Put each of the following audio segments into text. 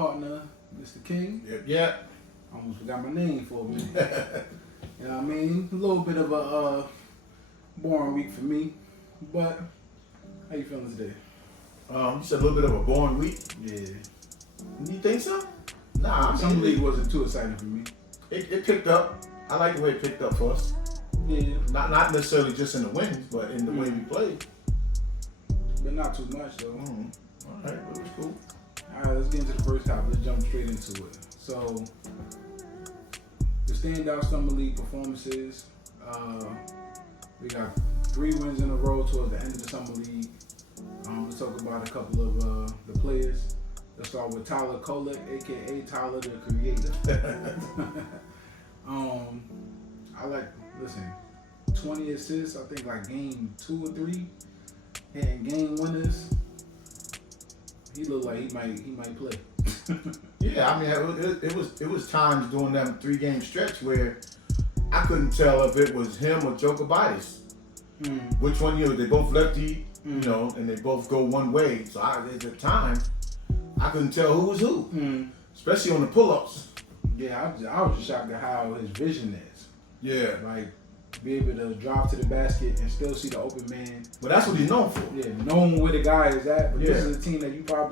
partner, Mr. King. Yep. I almost forgot my name for a minute. You know what I mean? A little bit of a boring week for me, but how you feeling today? You said a little bit of a boring week. Yeah. You think so? Nah, Summer League wasn't too exciting for me. It picked up. I like the way it picked up for us. Yeah. Not necessarily just in the wins, but in the way we played. But not too much though. All right, but it was cool. All right, let's get into the first topic. Let's jump straight into it. So, the standout Summer League performances. We got 3 wins in a row towards the end of the Summer League. Let's talk about a couple of the players. Let's start with Tyler Kolek, aka Tyler the Creator. Listen, 20 assists, I think like game 2 or 3, hitting game winners. He looked like he might play. Yeah, I mean it was times during that 3-game stretch where I couldn't tell if it was him or Jokic. Which one, they both lefty, and they both go one way. So at the time, I couldn't tell who was who, especially on the pull-ups. Yeah, I was just shocked at how his vision is. Yeah. Like, be able to drive to the basket and still see the open man. But that's what he's known for. Yeah, knowing where the guy is at. But this is a team that y'all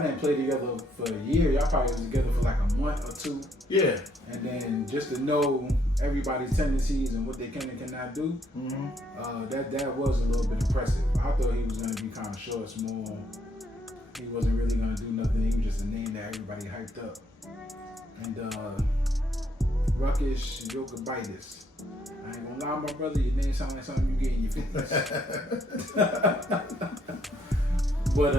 didn't play together for a year. Y'all probably was together for like a month or 2. Yeah. And then just to know everybody's tendencies and what they can and cannot do, that was a little bit impressive. I thought he was going to be kind of short, small. He wasn't really going to do nothing. He was just a name that everybody hyped up. And Ruckish Jokic. I ain't gonna lie, my brother, your name sound like something you get in your 50s. But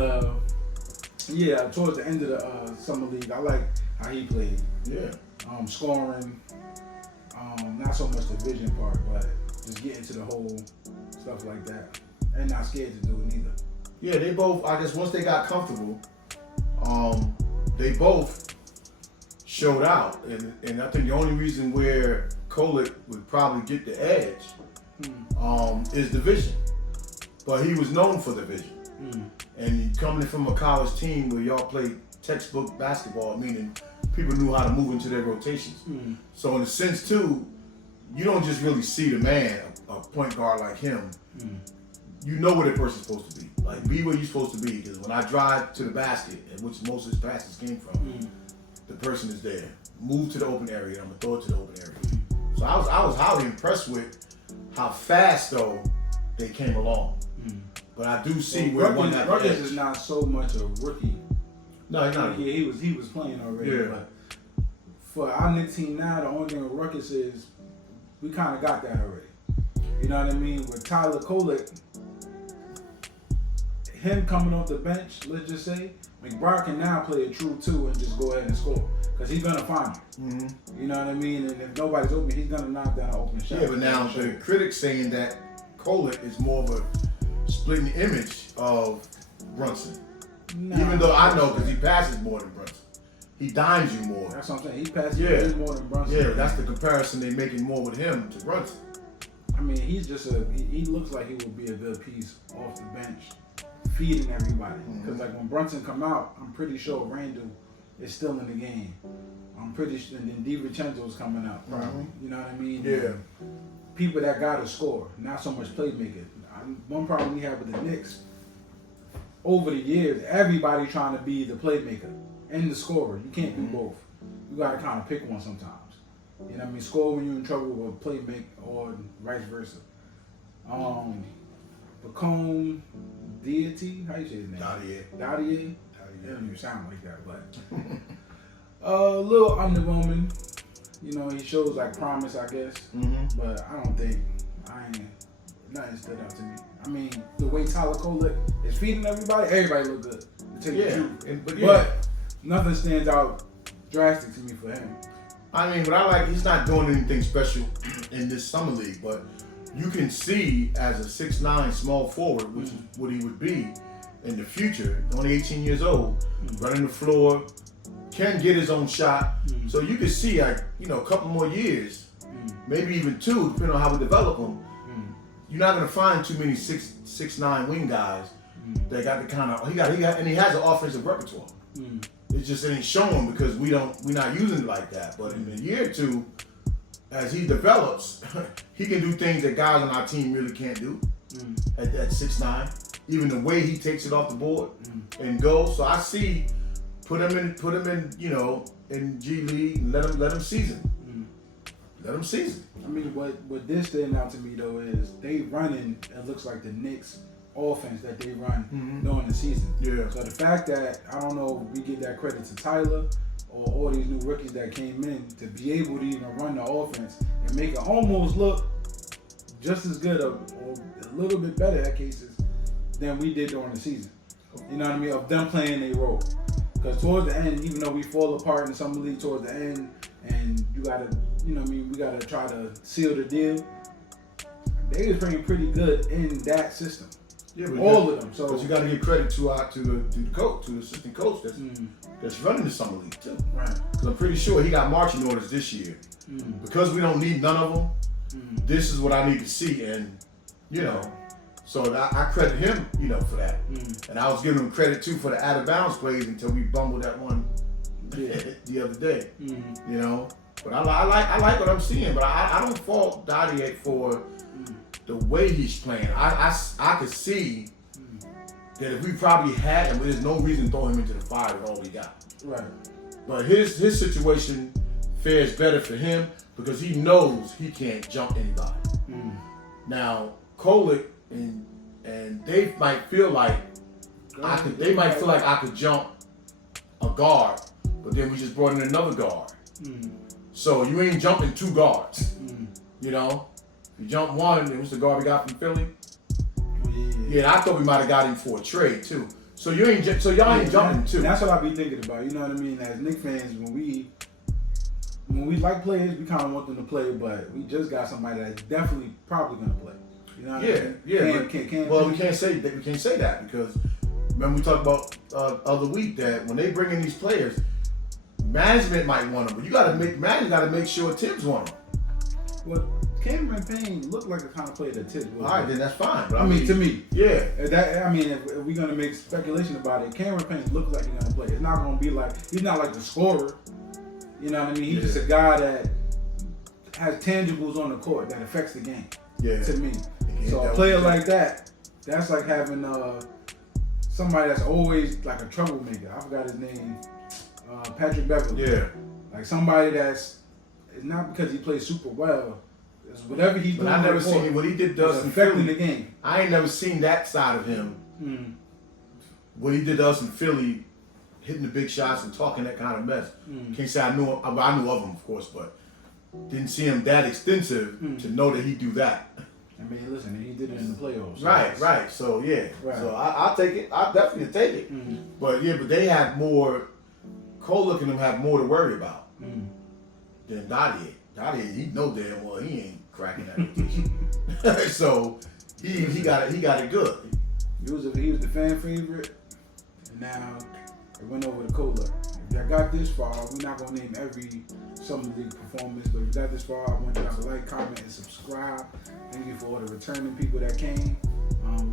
yeah, towards the end of the Summer League, I like how he played. Yeah. Scoring, not so much the vision part, but just getting to the hole, stuff like that. And not scared to do it neither. Yeah, they both, I guess once they got comfortable, they both showed out. And I think the only reason where Kolek would probably get the edge is the vision. But he was known for the vision. And coming from a college team where y'all played textbook basketball, meaning people knew how to move into their rotations. So in a sense too, you don't just really see the man, a point guard like him. You know where the person's supposed to be. Like, be where you're supposed to be. Because when I drive to the basket, and which most of his passes came from, the person is there. Move to the open area, and I'm gonna throw it to the open area. So I was highly impressed with how fast though they came along. But I do see where one got Ruckus is not so much a rookie. No, he's not. Yeah, he was playing already. Yeah. But for our Knicks team now, the only thing with Ruckus is we kind of got that already. You know what I mean? With Tyler Kolek, him coming off the bench, let's just say, McBride can now play a true 2 and just go ahead and score. Because he's going to find you. You know what I mean? And if nobody's open, he's going to knock down an open shot. Yeah, but now the critics saying that Kolek is more of a splitting image of Brunson. Even though I know because he passes more than Brunson. He dimes you more. That's what I'm saying. He passes way more than Brunson. Yeah, that's the comparison they're making more with him to Brunson. I mean, he's just he looks like he would be a good piece off the bench, feeding everybody. Because like when Brunson come out, I'm pretty sure Randall is still in the game. I'm pretty sure, and then DiVincenzo's coming out probably. You know what I mean? Yeah. People that got to score, not so much playmaker. One problem we have with the Knicks, over the years, everybody trying to be the playmaker and the scorer. You can't do both. You got to kind of pick one sometimes. You know what I mean? Score when you're in trouble, or playmake, or vice versa. Bacone Deity, how you say his name? Dadier. It doesn't even sound like that, but a little underwhelming. You know, he shows like promise, I guess, but I ain't nothing stood out to me. I mean, the way Tyler Kolek is feeding everybody look good. To tell you the truth. But nothing stands out drastic to me for him. I mean, but I like he's not doing anything special in this summer league, but you can see as a 6'9" small forward, which is what he would be in the future, only 18 years old, running the floor, can get his own shot. So you can see, like, you know, a couple more years, maybe even 2, depending on how we develop him. You're not gonna find too many 6'9" wing guys that got the kind of he got and he has an offensive repertoire. It's just ain't showing because we're not using it like that. But in a year or two, as he develops, he can do things that guys on our team really can't do at 6'9". Even the way he takes it off the board and goes. So I see, put him in, you know, in G League and let him season. Let him season. I mean, what this standing out to me though is they running. It looks like the Knicks offense that they run during the season. Yeah. So the fact that I don't know if we give that credit to Tyler or all these new rookies that came in to be able to even run the offense and make it almost look just as good or a little bit better at cases than we did during the season. You know what I mean? Of them playing their role. Because towards the end, even though we fall apart in some league towards the end, and you gotta, you know what I mean, we gotta try to seal the deal. They was playing pretty good in that system. Yeah, all of them. So, but you got to give credit to the coach, to the assistant coach that's running the summer league too. Right. Because I'm pretty sure he got marching orders this year. Because we don't need none of them. This is what I need to see, and you know, so I credit him, you know, for that. And I was giving him credit too for the out of bounds plays until we bumbled that one the other day. You know, but I like what I'm seeing, but I don't fault Dottie for the way he's playing. I could see that if we probably had him, there's no reason to throw him into the fire with all we got. Right. But his situation fares better for him because he knows he can't jump anybody. Now, Kolek and they might feel like I could jump a guard, but then we just brought in another guard. So you ain't jumping two guards. You know? You jump one, it was the guard we got from Philly. Yeah, I thought we might have got him for a trade too. So y'all ain't jumping two. That's what I be thinking about. You know what I mean? As Knicks fans, when we like players, we kind of want them to play, but we just got somebody that's definitely probably gonna play. You know what I mean? We can't say that because remember we talked about other week that when they bring in these players, management might want them, but management got to make sure Tibbs want them. Well, Cameron Payne looked like the kind of player that Tibbs was. All right, then that's fine. But I mean, to me, yeah. If we're gonna make speculation about it, Cameron Payne looks like he's gonna play. It's not gonna be like he's not like the scorer. You know what I mean? He's just a guy that has tangibles on the court that affects the game. Yeah. To me, so a player like that, that's like having somebody that's always like a troublemaker. I forgot his name. Patrick Beverly. Yeah. Like somebody that's it's not because he plays super well. It's whatever he's doing. But I never seen what he did to us in affecting the game. I ain't never seen that side of him. What he did to us in Philly, hitting the big shots and talking that kind of mess. Can't say I knew him. I knew of him, of course, but didn't see him that extensive to know that he do that. I mean, listen, he did it in the playoffs. So right. So yeah. Right. So I'll take it. I'll definitely take it. But they have more. Kolek and them have more to worry about than Dottie. Dottie, he know damn well he ain't cracking that rotation. So he got it good. He was the fan favorite, and now it went over to Kolek. If y'all got this far, we're not gonna name every summer league performance, but if you got this far, I want y'all to like, comment, and subscribe. Thank you for all the returning people that came.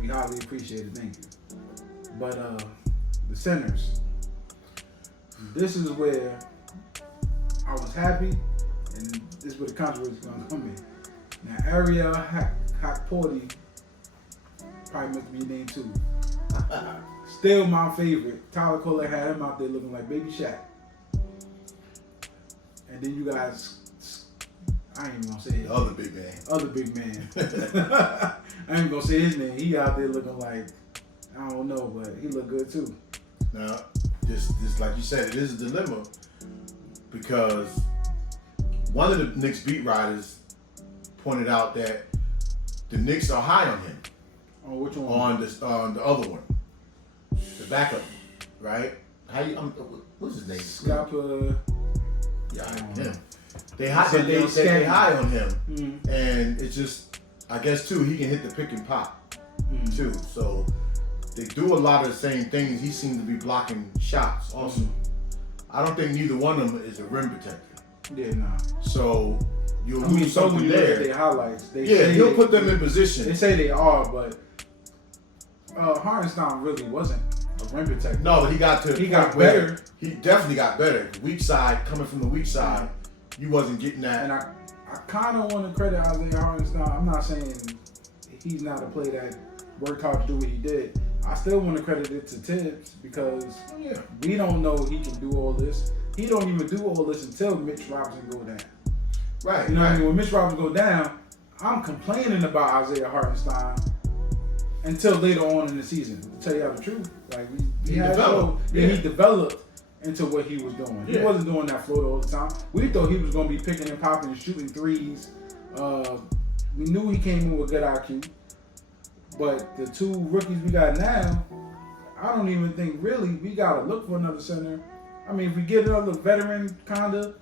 We highly appreciate it. Thank you. But the centers. This is where I was happy, and this is where the controversy is going to come in. Now, Ariel Hakporti probably must be named too. Still my favorite. Tyler Kolek had him out there looking like Baby Shaq. And then you guys, I ain't even going to say it. Other big man. I ain't even going to say his name. He out there looking like, I don't know, but he looked good too. Now, This, like you said, it is a dilemma because one of the Knicks beat writers pointed out that the Knicks are high on him. On which one? On the other one, the backup, right? What's his name? Scapa. Yeah, him. They high on him, and it's just, I guess too, he can hit the pick and pop too. So. They do a lot of the same things. He seems to be blocking shots also. I don't think neither one of them is a rim protector. Yeah, nah. So you'll lose something there. Look at their highlights. He'll put them in position. They say they are, but Hartenstein really wasn't a rim protector. No, but he got better. He definitely got better. Weak side, coming from the weak side, you wasn't getting that. And I kind of want to credit Isaiah Hartenstein. I'm not saying he's not a player that worked hard to do what he did. I still want to credit it to Tibbs because we don't know he can do all this. He don't even do all this until Mitch Robinson go down. Right. You know what I mean? When Mitch Robinson go down, I'm complaining about Isaiah Hartenstein until later on in the season. To tell you the truth, like he developed into what he was doing. He wasn't doing that float all the time. We thought he was going to be picking and popping and shooting threes. We knew he came in with good IQ. But the two rookies we got now, I don't even think really we got to look for another center. I mean, if we get another veteran, kind of,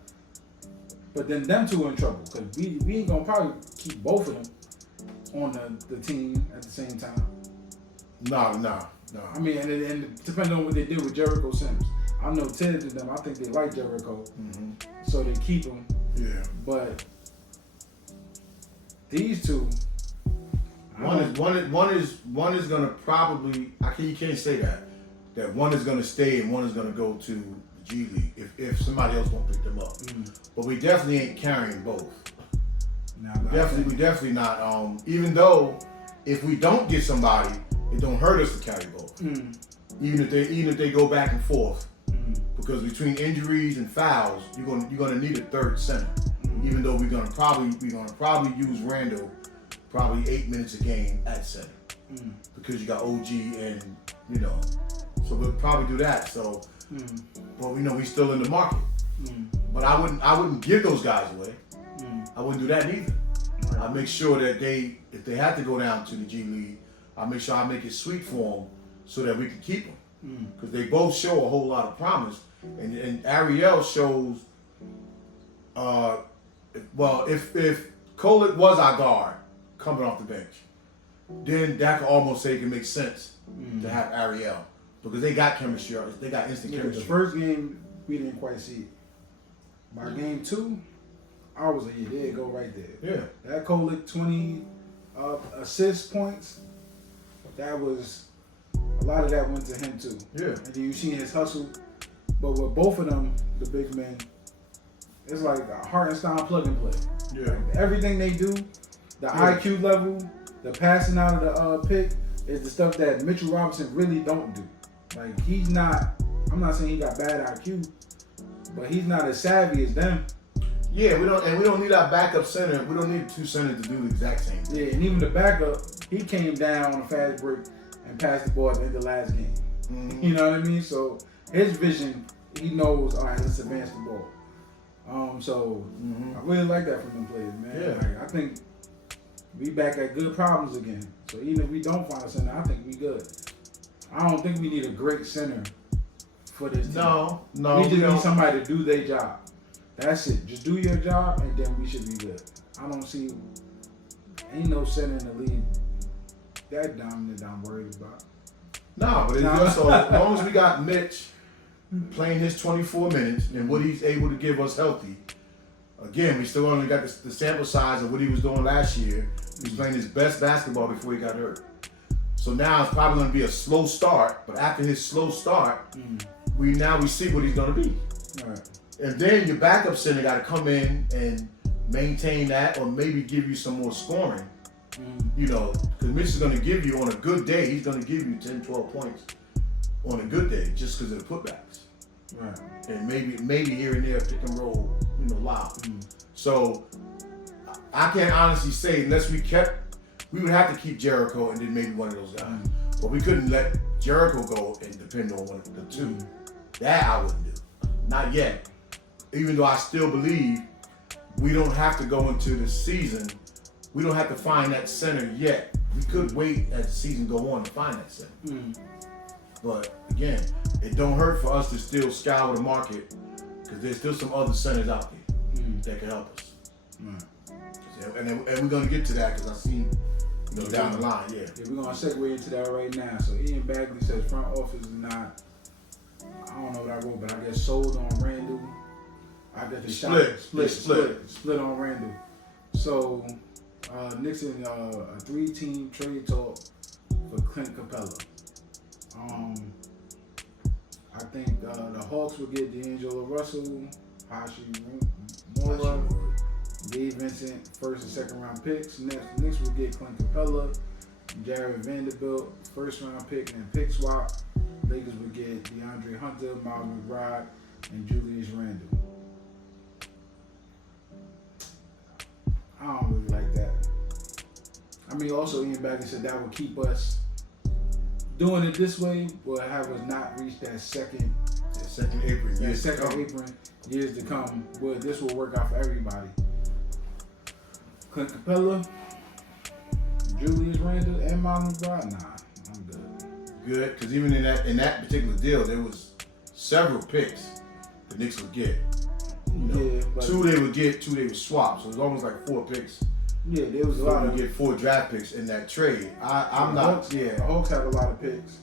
but then them two are in trouble because we ain't going to probably keep both of them on the team at the same time. No. I mean, and depending on what they did with Jericho Sims. I know Tibbs and them, I think they like Jericho, so they keep him. Yeah. But these two, one is gonna probably you can't say that one is gonna stay and one is gonna go to the G League if somebody else won't pick them up. But we definitely ain't carrying both. We definitely not. Even though if we don't get somebody, it don't hurt us to carry both. Even if they go back and forth. Because between injuries and fouls, you're gonna need a third center. Even though we're gonna probably use Randall probably 8 minutes a game at center. Because you got OG and so we'll probably do that. So, but we still in the market. But I wouldn't give those guys away. I wouldn't do that either. Right. I'd make sure that if they had to go down to the G League, I'd make sure I make it sweet for them so that we can keep them. Because they both show a whole lot of promise. And Ariel shows, if Kolik was our guard coming off the bench, then that could almost say it can make sense to have Ariel. Because they got chemistry. They got instant chemistry. The first game, we didn't quite see it. By game 2, I was like, there you go right there. Yeah. That Kolik 20 assist points, that was, a lot of that went to him too. Yeah. And then you see his hustle. But with both of them, the big men, it's like a Hartenstein plug and play. Yeah. Like everything they do, the IQ level, the passing out of the pick, is the stuff that Mitchell Robinson really don't do. Like I'm not saying he got bad IQ, but he's not as savvy as them. Yeah, we don't need our backup center. We don't need two centers to do the exact same thing. Yeah, and even the backup, he came down on a fast break and passed the ball at the end of the last game. You know what I mean? So his vision, he knows, all right, let's advance the ball. I really like that from them players, man. Yeah. Like, I think we back at good problems again. So even if we don't find a center, I think we good. I don't think we need a great center for this team. No. We just need somebody to do their job. That's it. Just do your job, and then we should be good. I don't see, ain't no center in the league that dominant I'm worried about. No, but it's also, as long as we got Mitch playing his 24 minutes and what he's able to give us healthy, again, we still only got the sample size of what he was doing last year. He was playing his best basketball before he got hurt. So now it's probably going to be a slow start, but after his slow start, we see what he's going to be. Right. And then your backup center got to come in and maintain that or maybe give you some more scoring. Because Mitch is going to give you, on a good day, he's going to give you 10, 12 points on a good day just because of the putbacks. Right. And maybe here and there, pick and roll, lob. So I can't honestly say unless we would have to keep Jericho and then maybe one of those guys. But we couldn't let Jericho go and depend on one of the two. That I wouldn't do. Not yet. Even though I still believe we don't have to go into the season. We don't have to find that center yet. We could wait as the season go on to find that center. But again, it don't hurt for us to still scour the market because there's still some other centers out there that can help us. And we're gonna get to that because I see down the line. Yeah, we're gonna segue into that right now. So Ian Bagley says front office is not. I don't know what I wrote, but I guess sold on Randall. I guess the split on Randall. So Knicks in a 3-team trade talk for Clint Capella. I think the Hawks will get D'Angelo Russell, Hachimura, Gabe Vincent, first and second round picks. Knicks will get Clint Capella, Jared Vanderbilt, first round pick and pick swap. Lakers will get DeAndre Hunter, Miles McBride, and Julius Randle. I don't really like that. I mean, also Ian Bagley said that would keep us doing it this way, will have us not reach that second apron. Years to come. But this will work out for everybody. Clint Capella, Julius Randle, and Miles McBride. Nah, I'm good, because even in that particular deal, there was several picks the Knicks would get. Two they would get, two they would swap. So it was almost like 4 picks. Yeah, there was a lot of get 4 draft picks in that trade. The Hawks had a lot of picks.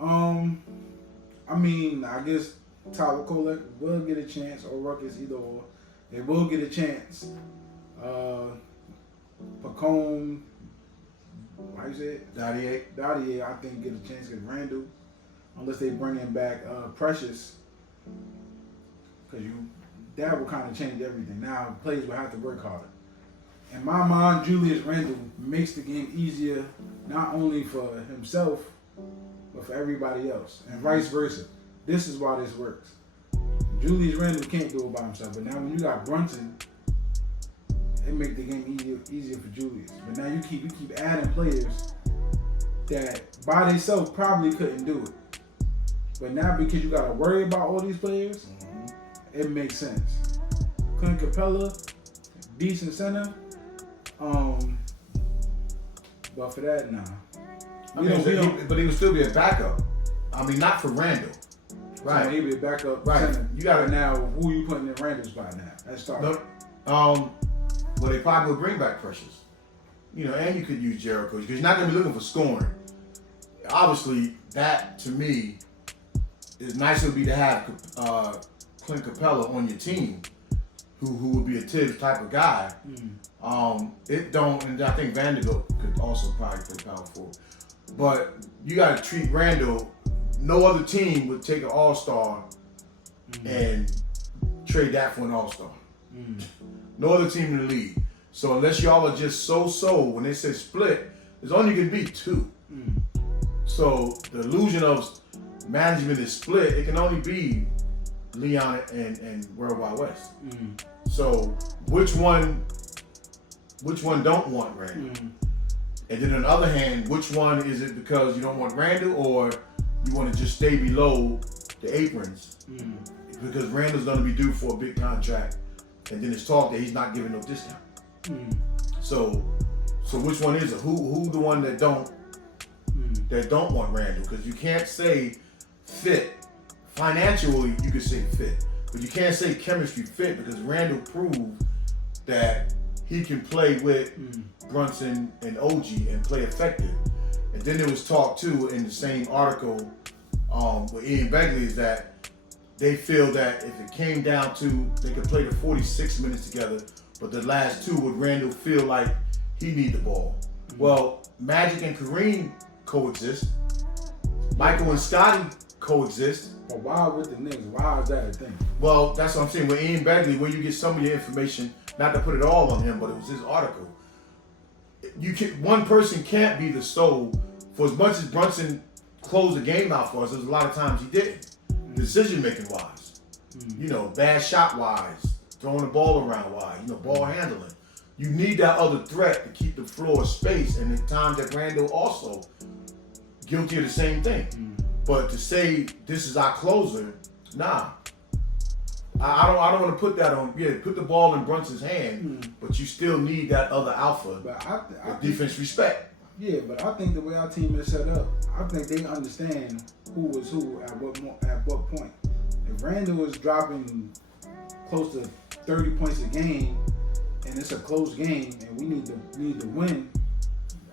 I mean, I guess Tyler Kolek will get a chance, or Ruckus, either or. They will get a chance. Pacone, how you say it? Dadier, I think get a chance against Randall, unless they bring him back Precious, because that will kind of change everything. Now players will have to work harder. In my mind, Julius Randle makes the game easier, not only for himself, but for everybody else, and vice versa. This is why this works. Julius Randle can't do it by himself, but now when you got Brunson, it makes the game easier for Julius. But now you keep adding players that by themselves probably couldn't do it. But now because you got to worry about all these players, it makes sense. Clint Capella, decent center. But for that, nah. But he would still be a backup. I mean, not for Randall. Right. So he'd be a backup center. You got to now, who are you putting in Randall's spot now? Let's start. Well, they probably would bring back Precious. And you could use Jericho because you're not going to be looking for scoring. Obviously, that to me is nice. It would be to have Clint Capella on your team, who would be a Tibbs type of guy. And I think Vanderbilt could also probably play power forward. But you got to treat Randall. No other team would take an all-star and trade that for an all-star. No other team in the league. So unless y'all are just so, when they say split, there's only going to be 2. So the illusion of management is split. It can only be Leon and World Wide West. So which one don't want Randall? And then on the other hand, which one is it because you don't want Randall, or you want to just stay below the aprons? Because Randall's going to be due for a big contract, and then it's talk that he's not giving no discount. So which one is it? Who the one that don't want Randall? Because you can't say fit. Financially, you could say fit, but you can't say chemistry fit because Randall proved that he can play with Brunson and OG and play effective. And then there was talk too in the same article with Ian Begley is that they feel that if it came down to they could play the 46 minutes together, but the last 2 would Randall feel like he need the ball. Well, Magic and Kareem coexist. Michael and Scotty coexist. But why with the Knicks? Why is that a thing? Well, that's what I'm saying. With Ian Begley, where you get some of your information, not to put it all on him, but it was his article. One person can't be the sole. For as much as Brunson closed the game out for us, there's a lot of times he didn't. Decision making wise, bad shot wise, throwing the ball around wise, ball handling. You need that other threat to keep the floor spaced. And in times that Randall also guilty of the same thing. But to say this is our closer, nah. I don't want to put that on. Yeah, put the ball in Brunson's hand, but you still need that other alpha. But I defense respect. Yeah, but I think the way our team is set up, I think they understand who was who at what point. If Randall is dropping close to 30 points a game, and it's a close game, and we need to win,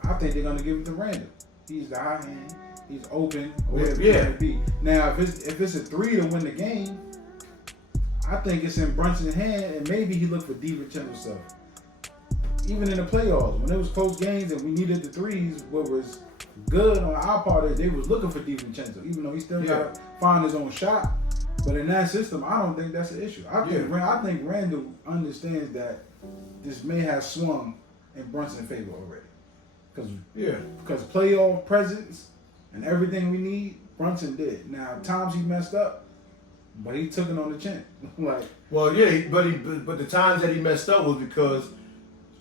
I think they're gonna give it to Randall. He's the high hand. He's open. Whatever it's gonna be. Now, if it's a 3 to win the game, I think it's in Brunson's hand, and maybe he looked for DiVincenzo stuff. Even in the playoffs, when it was close games and we needed the threes, what was good on our part is they was looking for DiVincenzo, even though he still got to find his own shot. But in that system, I don't think that's an issue. I think Randall understands that this may have swung in Brunson's favor already. Because playoff presence and everything we need, Brunson did. Now, times he messed up, but he took it on the chin. But the times that he messed up was because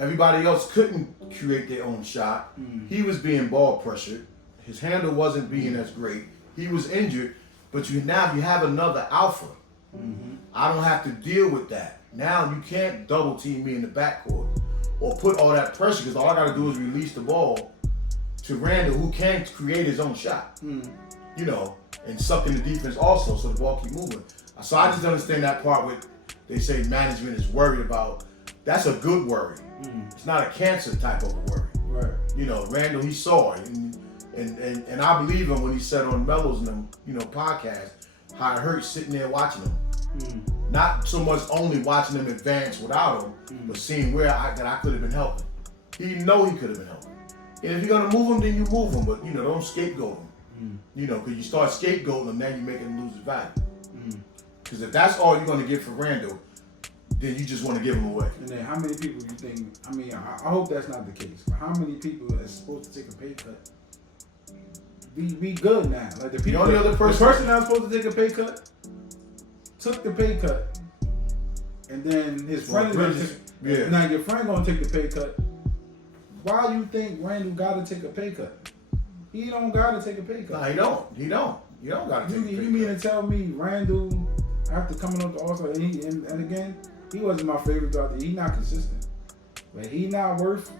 everybody else couldn't create their own shot. He was being ball pressured. His handle wasn't being as great. He was injured. But you have another alpha. I don't have to deal with that. Now you can't double team me in the backcourt or put all that pressure because all I got to do is release the ball to Randall, who can create his own shot. And suck in the defense also, so the ball keep moving. So I just understand that part with they say management is worried about. That's a good worry. It's not a cancer type of a worry. Right. Randall, he saw it. And I believe him when he said on Mellows and them, podcast, how it hurts sitting there watching him. Not so much only watching him advance without him, but seeing where I could have been helping. He know he could have been helping. And if you're gonna move him, then you move him, but don't scapegoat him. Because you start scapegoating him, now you're making him lose his value. Because if that's all you're gonna get for Randall, then you just want to give him away. And then how many people you think? I mean, I hope that's not the case. But how many people are supposed to take a pay cut? Be good now. Like the only other person that was supposed to take a pay cut took the pay cut, and then his friend now your friend gonna take the pay cut. Why you think Randall got to take a pay cut? He don't got to take a pay cut. No, he don't. You don't got to take a pay cut. You mean to tell me Randall after coming up to All-Star and again he wasn't my favorite throughout the year. He not consistent, but he not worth.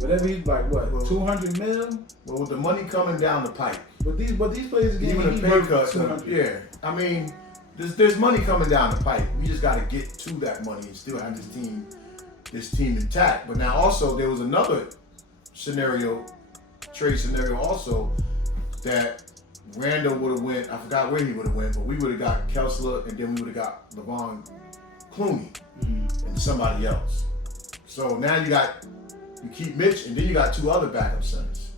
Whatever he's like, what, 200 mil? Well, with the money coming down the pipe. But these players getting even a pay cut. I mean, there's money coming down the pipe. We just got to get to that money and still have this team intact. But now also there was another trade scenario also that Randall would have went. I forgot where he would have went, but we would have got Kessler and then we would have got LeVon Clooney and somebody else. So now you keep Mitch, and then you got two other backup centers.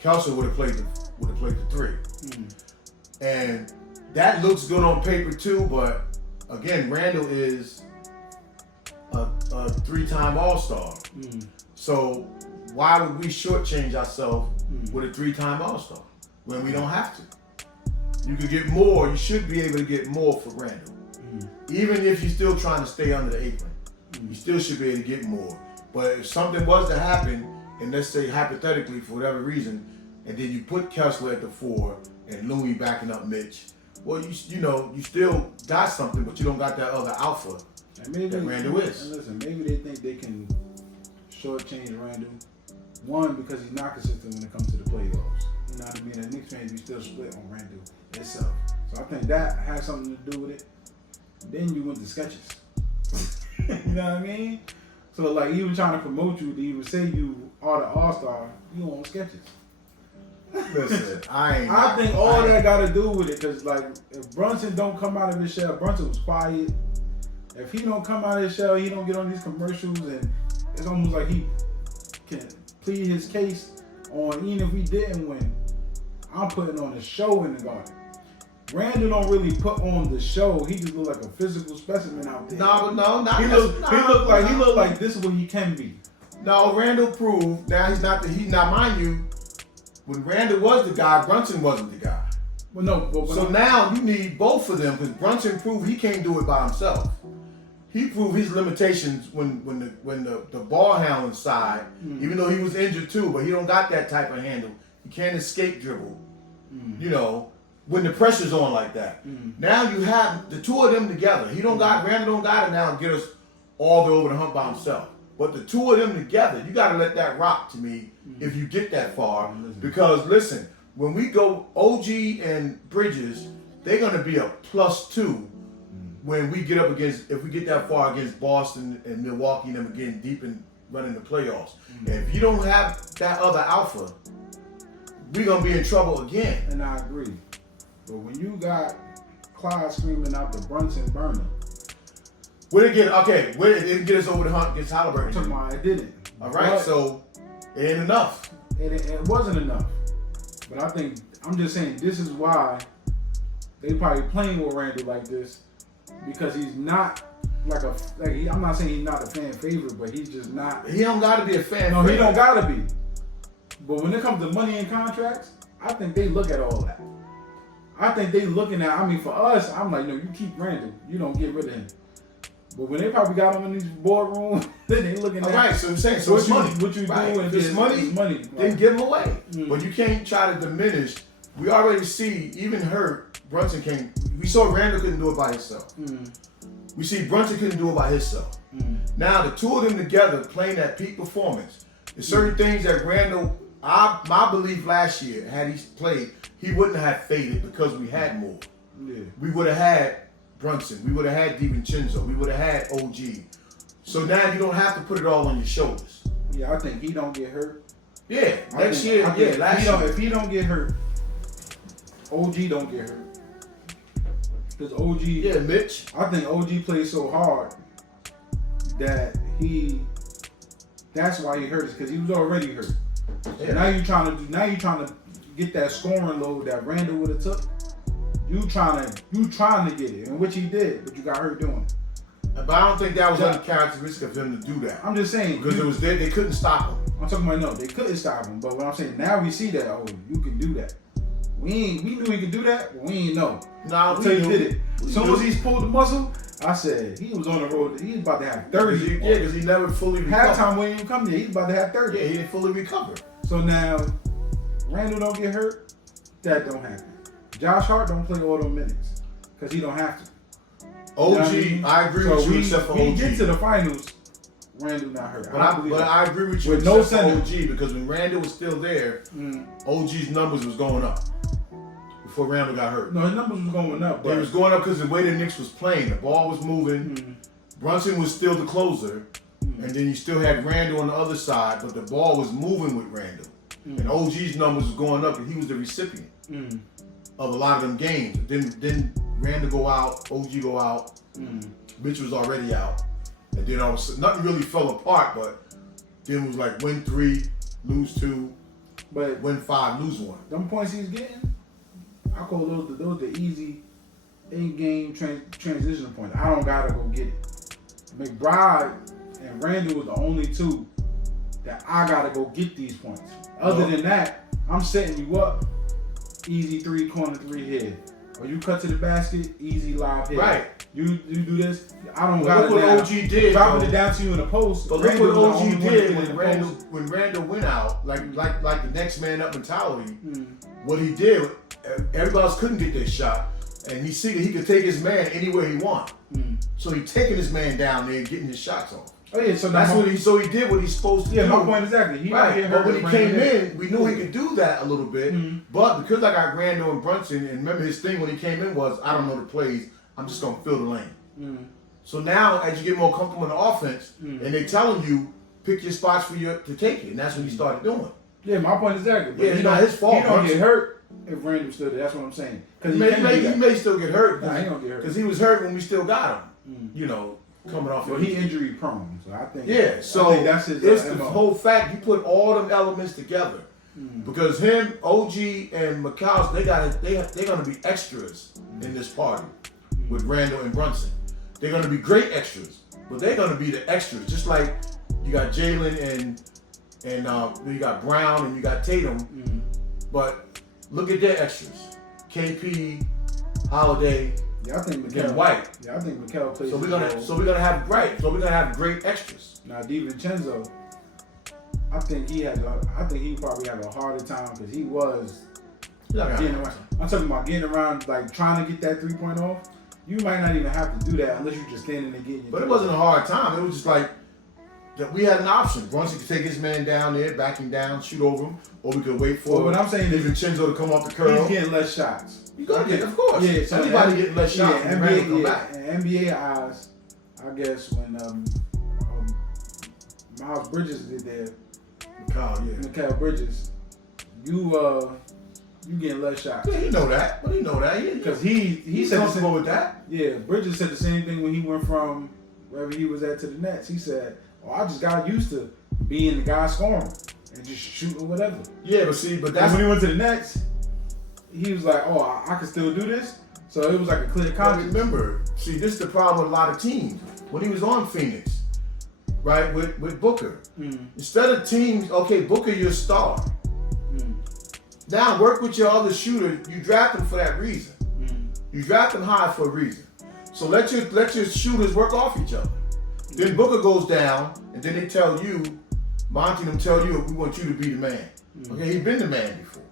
Kelsey would have played the three, and that looks good on paper too. But again, Randall is a 3-time All-Star, so why would we shortchange ourselves with a 3-time All-Star when we don't have to? You could get more. You should be able to get more for Randall, even if you're still trying to stay under the apron. You still should be able to get more. But if something was to happen, and let's say hypothetically for whatever reason, and then you put Kessler at the 4 and Looney backing up Mitch, well, you still got something, but you don't got that other alpha that Randall is. And listen, maybe they think they can shortchange Randall. One, because he's not consistent when it comes to the playoffs. You know what I mean? The Knicks fans be still split on Randall itself. So I think that has something to do with it. Then you went to sketches. You know what I mean? So like even trying to promote you to even say you are the All-Star, you on sketches. Listen, I think all that got to do with it because like if Brunson don't come out of his shell, Brunson was quiet. If he don't come out of his shell, he don't get on these commercials, and it's almost like he can plead his case on even if we didn't win. I'm putting on a show in the Garden. Randall don't really put on the show. He just look like a physical specimen out there. He look like this is what he can be. No, Randall proved. Now he's not now mind you, when Randall was the guy, Brunson wasn't the guy. Well, no. So now you need both of them because Brunson proved he can't do it by himself. He proved his limitations when the ball handling side, even though he was injured too, but he don't got that type of handle. He can't escape dribble. When the pressure's on like that. Now you have the two of them together. Randall don't got it now and get us all the way over the hump by himself. But the two of them together, you got to let that rock to me if you get that far. Because listen, when we go OG and Bridges, they're going to be a +2 when we get up against, if we get that far against Boston and Milwaukee and them again deep in running the playoffs. And if you don't have that other alpha, we're going to be in trouble again. And I agree. But when you got Clyde screaming out the Brunson burner. Where did it get us over the hump against Halliburton? It didn't. All right, so It ain't enough. It wasn't enough. But I'm just saying, this is why they probably playing with Randall like this, because he's not I'm not saying he's not a fan favorite, but he's just not. He don't gotta be a fan. No, he don't gotta be. But when it comes to money and contracts, I think they look at all that. I think they looking at. For us, I'm like, no, you keep Randall, you don't get rid of him. But when they probably got him in these boardrooms, then they looking at. All right, so I'm saying, so what it's you, money. What you right. do, and it's money, then give him away. But you can't try to diminish. We already see, even Brunson came. We saw Randall couldn't do it by himself. We see Brunson couldn't do it by himself. Now the two of them together playing that peak performance. There's certain things that Randall, my belief last year, had he played, he wouldn't have faded because we had more. Yeah. We would have had Brunson. We would have had DiVincenzo. We would have had OG. So now you don't have to put it all on your shoulders. Yeah, I think he don't get hurt. Yeah, last year. If he don't get hurt, OG don't get hurt. Because OG, Mitch. I think OG plays so hard that that's why he hurt us, because he was already hurt. Yeah. Now you trying to get that scoring load that Randall would have took. You trying to get it, and which he did, but you got hurt doing it. But I don't think that was uncharacteristic of him to do that. I'm just saying, because they couldn't stop him. I'm talking about, no, they couldn't stop him. But what I'm saying, now we see that, you can do that. We knew he could do that, but we ain't know. Nah, until he did it. As soon as he pulled the muscle, I said he was on the road. He was about to have 30. Yeah, because he never fully recovered. Halftime when he come there, he's about to have 30. Yeah, he didn't fully recover. So now, Randall don't get hurt. That don't happen. Josh Hart don't play all those minutes because he don't have to. OG, you know I mean? I agree with you except for OG. We get to the finals, Randall not hurt. But I agree with you with except for OG, because when Randall was still there, OG's numbers was going up before Randall got hurt. No, his numbers was going up. But it was going up because the way the Knicks was playing, the ball was moving. Brunson was still the closer, and then you still had Randall on the other side, but the ball was moving with Randall. And OG's numbers was going up, and he was the recipient of a lot of them games. Then Randall go out, OG go out, Mitch was already out, and then nothing really fell apart. But then it was like win 3, lose 2, but win 5, lose 1. Them points he's getting, I call those the easy in-game transition points. I don't gotta go get it. McBride and Randall was the only two that I gotta go get these points. Other than that, I'm setting you up. Easy 3, corner 3 here. Or you cut to the basket, easy live here. Right. You do this. I don't got it. Look what OG did. Dropping it down to you in the post. But look what OG did when Randall went out, like the next man up mentality. What he did, everybody else couldn't get their shot, and he see that he could take his man anywhere he want. So he taking his man down there and getting his shots off. Oh yeah, so that's what he did what he's supposed to do. Yeah, my point exactly. He right. But when he came in, we knew he could do that a little bit. But because I got Randall and Brunson, and remember his thing when he came in was, I don't know the plays, I'm just gonna fill the lane. So now as you get more comfortable in the offense, and they telling you pick your spots for to take it, and that's what he started doing. Yeah, my point exactly. But it's not his fault. He don't get hurt if Randall still there. That's what I'm saying. Because he may still get hurt. Nah, he don't get hurt because he was hurt when we still got him. You know. Coming off, well, he injury prone, so I think. Yeah, so I think that's his. It's the whole fact. You put all them elements together, because him, OG, and McCall, they're gonna be extras in this party with Randall and Brunson. They're gonna be great extras, but they're gonna be the extras. Just like you got Jalen and you got Brown and you got Tatum, but look at their extras: KP, Holiday. Yeah, I think McHale. White. Yeah, I think McHale plays. So we're gonna have great extras. Now DiVincenzo, I think he probably had a harder time because he was getting around. I'm talking about getting around, like trying to get that 3-point off. You might not even have to do that unless you're just standing and getting. But it wasn't a hard time. It was just like that we had an option. Brunson could take his man down there, back him down, shoot over him, or we could wait for what I'm saying is DiVincenzo to come off the curl. He's getting less shots. You gotta get, of course. Yeah, so everybody getting less shots. Yeah, NBA eyes, I guess when Miles Bridges did there. Mikal Bridges, you getting less shots. Yeah, he know that. But he know that. Because he said comfortable with that. Yeah, Bridges said the same thing when he went from wherever he was at to the Nets. He said, I just got used to being the guy scoring. and just shoot or whatever. Yeah, but that's when he went to the Nets, he was like, oh, I can still do this. So it was like a clear conscience. Remember, this is the problem with a lot of teams. When he was on Phoenix, right, with Booker, instead of teams, okay, Booker, you're a star. Now work with your other shooter. You draft them for that reason. You draft them high for a reason. So let your shooters work off each other. Then Booker goes down, and then they tell you, Monty and them tell you, we want you to be the man. Okay, he's been the man before.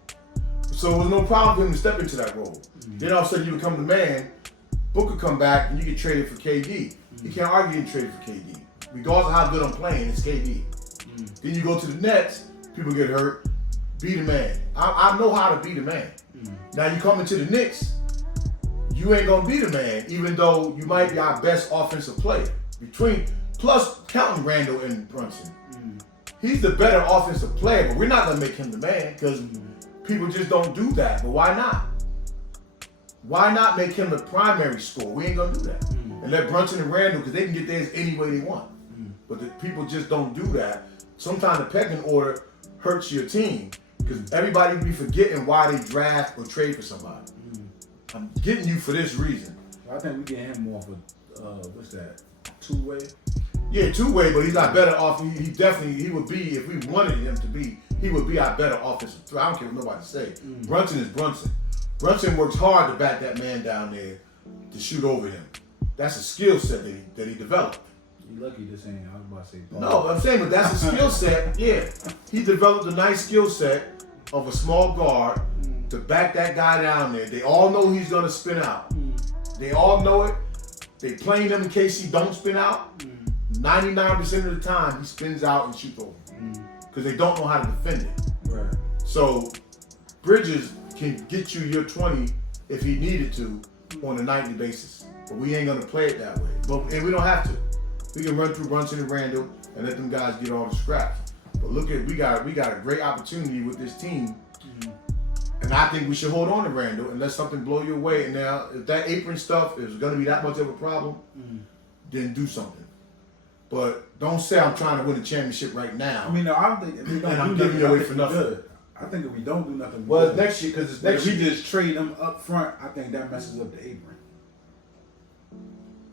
So it was no problem for him to step into that role. Then all of a sudden you become the man, Booker come back, and you get traded for KD. You can't argue getting traded for KD. Regardless of how good I'm playing, it's KD. Then you go to the Nets, people get hurt, be the man. I know how to be the man. Now you come into the Knicks, you ain't gonna be the man, even though you might be our best offensive player. Plus counting Randall and Brunson. He's the better offensive player, but we're not gonna make him the man because people just don't do that. But why not? Why not make him the primary scorer? We ain't gonna do that. And let Brunson and Randall, because they can get theirs any way they want. But the people just don't do that. Sometimes the pecking order hurts your team because everybody be forgetting why they draft or trade for somebody. I'm getting you for this reason. I think we get him more for what's that? Two-way? Yeah, two-way, but he's not better off. He would be, if we wanted him to be, he would be our better offensive threat. I don't care what nobody say. Brunson is Brunson. Brunson works hard to back that man down there to shoot over him. That's a skill set that he developed. You lucky this ain't, I was about to say. No, but I'm saying, but that's a skill set. Yeah, he developed a nice skill set of a small guard to back that guy down there. They all know he's gonna spin out. They all know it. They playing him in case he don't spin out. 99% of the time, he spins out and shoots over because they don't know how to defend it. Right. So Bridges can get you your 20 if he needed to on a nightly basis, but we ain't gonna play it that way. And we don't have to. We can run through Brunson and Randall and let them guys get all the scraps. But look at we got a great opportunity with this team, and I think we should hold on to Randall and let something blow your way. And now, if that apron stuff is going to be that much of a problem, then do something. But don't say I'm trying to win a championship right now. I mean, no, I don't think if we don't I'm do giving nothing, you away I for think nothing. we good. I think if we don't do nothing, we Well, good. next year, because it's But next if we year. just trade them up front, I think that messes up the apron.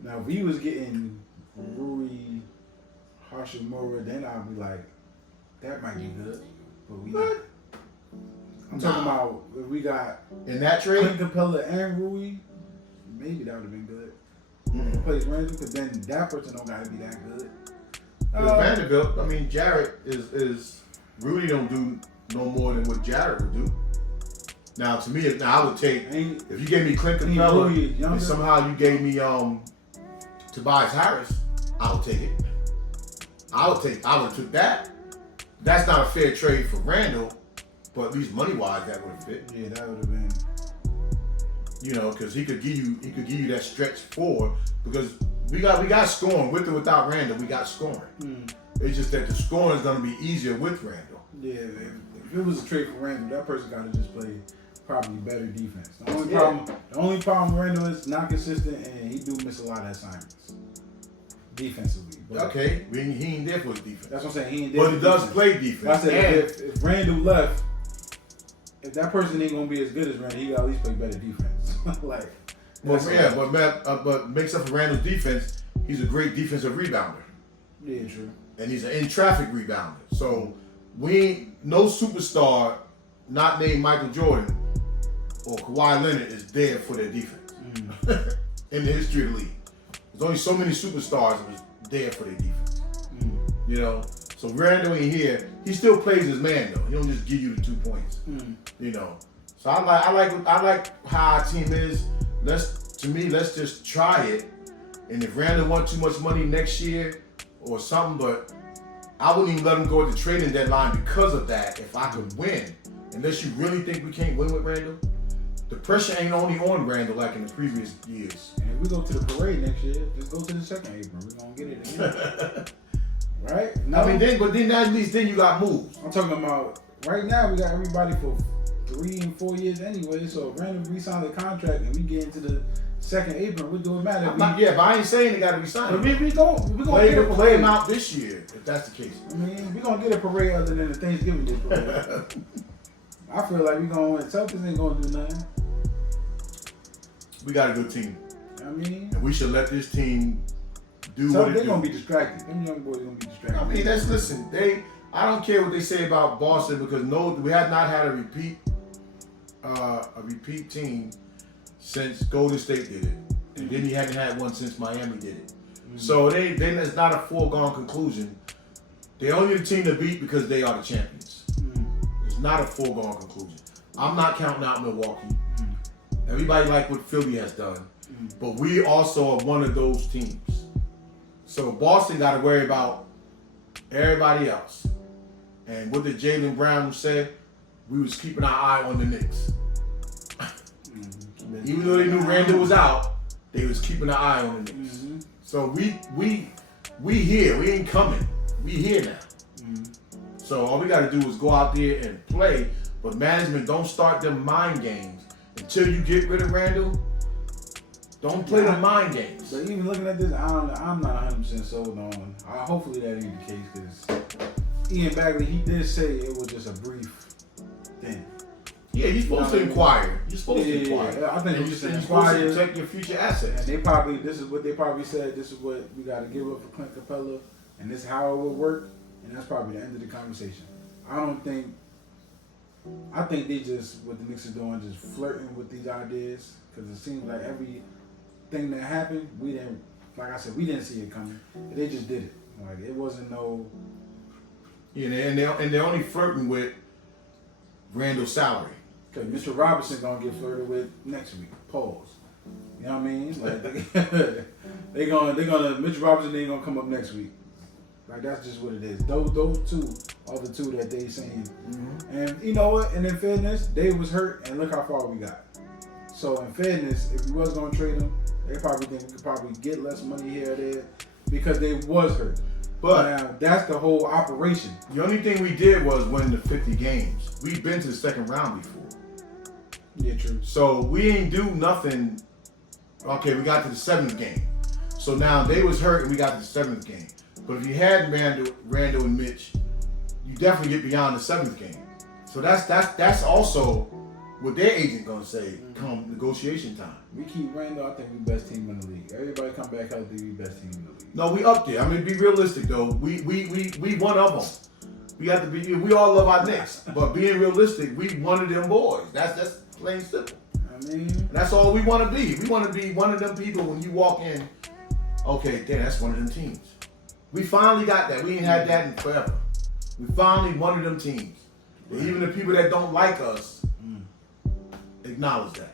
Now, if we was getting Rui Hashimura, then I'd be like, that might be good. But we not. I'm talking about if we got In that trade? Clint Capella and Rui, maybe that would have been good. Replace Randall, because then that person don't got to be that good. With Vanderbilt, I mean, Jarrett is Rudy don't do no more than what Jarrett would do. Now, to me, I would take, if you gave me Clint Capella and somehow you gave me Tobias Harris, I would take it. I would have took that. That's not a fair trade for Randall, but at least money-wise, that would have fit. Yeah, that would have been. You know, because he could give you that stretch forward because we got scoring with or without Randall. We got scoring. It's just that the scoring is going to be easier with Randall. Yeah, if it was a trade for Randall, that person got to just play probably better defense. The only problem with Randall is not consistent, and he do miss a lot of assignments defensively. But Okay, he ain't there for his defense. that's what I'm saying. He ain't there. But he does play defense. I said if Randall left, if that person ain't gonna be as good as Randall, he got to at least play better defense. But makes up for Randall's defense, he's a great defensive rebounder. Yeah, true. And he's an in-traffic rebounder. So no superstar not named Michael Jordan or Kawhi Leonard is there for their defense in the history of the league. There's only so many superstars that was there for their defense. You know, so Randall ain't here. He still plays his man though. He don't just give you the 2 points. You know, so I like how our team is. Let's just try it. And if Randall want too much money next year or something, but I wouldn't even let him go at the trading deadline because of that. If I could win, unless you really think we can't win with Randall, the pressure ain't only on Randall like in the previous years. And if we go to the parade next year, just go to the second apron. We're gonna get it again. Right? No, I mean, but then at least then you got moves. I'm talking about right now. We got everybody for 3 and 4 years anyway. So if Randall re-signs the contract and we get into the second apron, what do it matter? But I ain't saying they got to resign. We gonna play him out this year if that's the case. I mean, we gonna get a parade other than the Thanksgiving Day parade. I feel like we gonna win. Celtics ain't gonna do nothing. We got a good team. I mean, and we should let this team do so what it do. They're gonna be distracted. Them young boys gonna be distracted. I mean, listen. I don't care what they say about Boston because we have not had a repeat team since Golden State did it, and then you hadn't had one since Miami did it. Mm-hmm. So it's not a foregone conclusion. They're only the team to beat because they are the champions. Mm-hmm. It's not a foregone conclusion. I'm not counting out Milwaukee. Mm-hmm. Everybody like what Philly has done, mm-hmm. but we also are one of those teams. So Boston got to worry about everybody else. And what did Jaylen Brown say? We was keeping our eye on the Knicks. Mm-hmm. Even though they knew Randall was out, they was keeping an eye on the Knicks. Mm-hmm. So we here. We ain't coming. We here now. Mm-hmm. So all we got to do is go out there and play. But management, don't start them mind games until you get rid of Randall. Don't play the mind games. But even looking at this, I'm not 100% sold on. Hopefully that ain't the case because Ian Bagley, he did say it was just a brief thing. Yeah, you're supposed to inquire. You're supposed to inquire. Yeah, I think you're supposed to protect your future assets. And this is what they probably said. This is what we got to give up for Clint Capella, and this is how it will work. And that's probably the end of the conversation. I think they just what the Knicks are doing, just flirting with these ideas because it seems like every thing that happened, we didn't see it coming. They just did it. Like it wasn't no. Yeah, and they're only flirting with Randall's salary. Cause Mr. Robinson gonna get flirted with next week. Pause. You know what I mean? Like they gonna Mitch Robinson ain't gonna come up next week. Like that's just what it is. Those two are the two that they saying. Mm-hmm. And you know what? And in fairness, Dave was hurt, and look how far we got. So in fairness, if we was gonna trade him, they probably think we could probably get less money here or there because they was hurt. But now that's the whole operation. The only thing we did was win the 50 games. We've been to the second round before. Yeah, true. So we ain't do nothing. Okay, we got to the 7th game. So now they was hurt and we got to the 7th game. But if you had Randall and Mitch, you definitely get beyond the 7th game. So that's also what their agent gonna say come negotiation time. We keep Randall, I think we best team in the league. Everybody come back healthy, we best team in the league. No, we up there. I mean, be realistic though. We one of them. We have to be. We all love our Knicks, but being realistic, we one of them boys. That's plain simple. I mean, that's all we want to be. We want to be one of them people when you walk in. Okay, damn, that's one of them teams. We finally got that. We ain't had that in forever. We finally one of them teams. Right. Even the people that don't like us acknowledge that.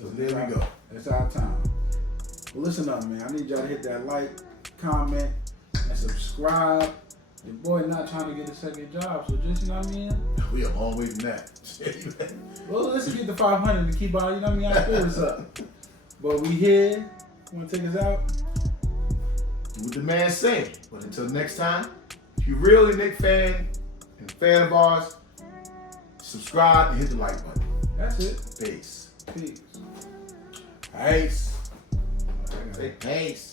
So there we go. It's our time. Well, listen up, man. I need y'all to hit that like, comment, and subscribe. Your boy not trying to get a second job, so just, you know what I mean? We a long way from that. Well, let's get the 500 to keep on, you know what I mean? I feel this up. But we here. You want to take us out? Do what the man say. But until next time, if you're really a Knicks fan and a fan of ours, subscribe and hit the like button. That's it. Peace. Peace. Peace. Say peace.